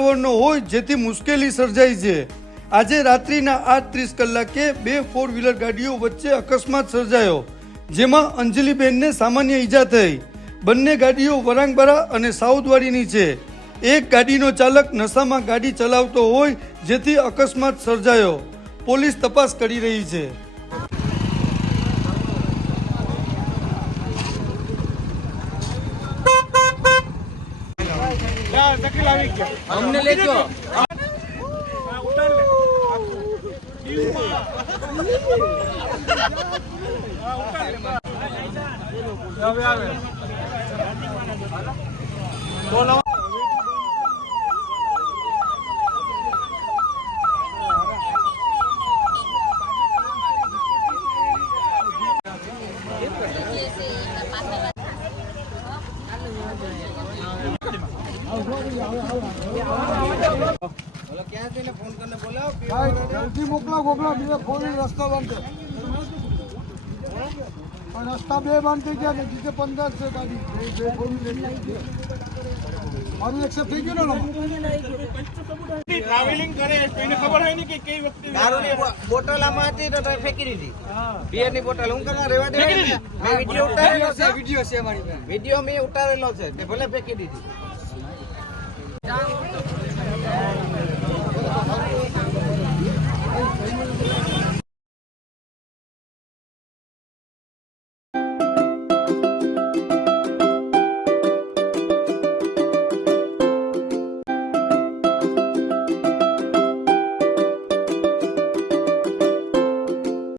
હોય જેથી મુશ્કેલી સર્જાઈ છે। આજે રાત્રિના 8:30 કલાકે બે 4 વ્હીલર ગાડીઓ વચ્ચે અકસ્માત સર્જાયો, જેમાં અંજલિબેનને સામાન્ય ઈજા થઈ। બંને ગાડીઓ વરાંગબરા અને સાઉદવાડીની છે। એક ગાડીનો ચાલક નશામાં ગાડી ચલાવતો હોય જેથી અકસ્માત સર્જાયો। પોલીસ તપાસ કરી રહી છે। અમને લેજો जल्दी मोकला बीजा फोन रस्ता बंद रस्ता बे बंद थी गया जिसे 15 से गाड़ी मारू एक्सेप्ट થઈ ગયો ને ટ્રાવેલિંગ કરે કોઈને ખબર હોય ને કે કઈ વખતે દારૂની બોટલ આમાં હતી તો ફેંકી દીધી બિયરની બોટલ હું કરવા રેવા દે મેં વિડિયો ઉતારેલો છે અમારી પાસે વિડિયો મેં ઉતારેલો છે તે ભલે ફેંકી દીધી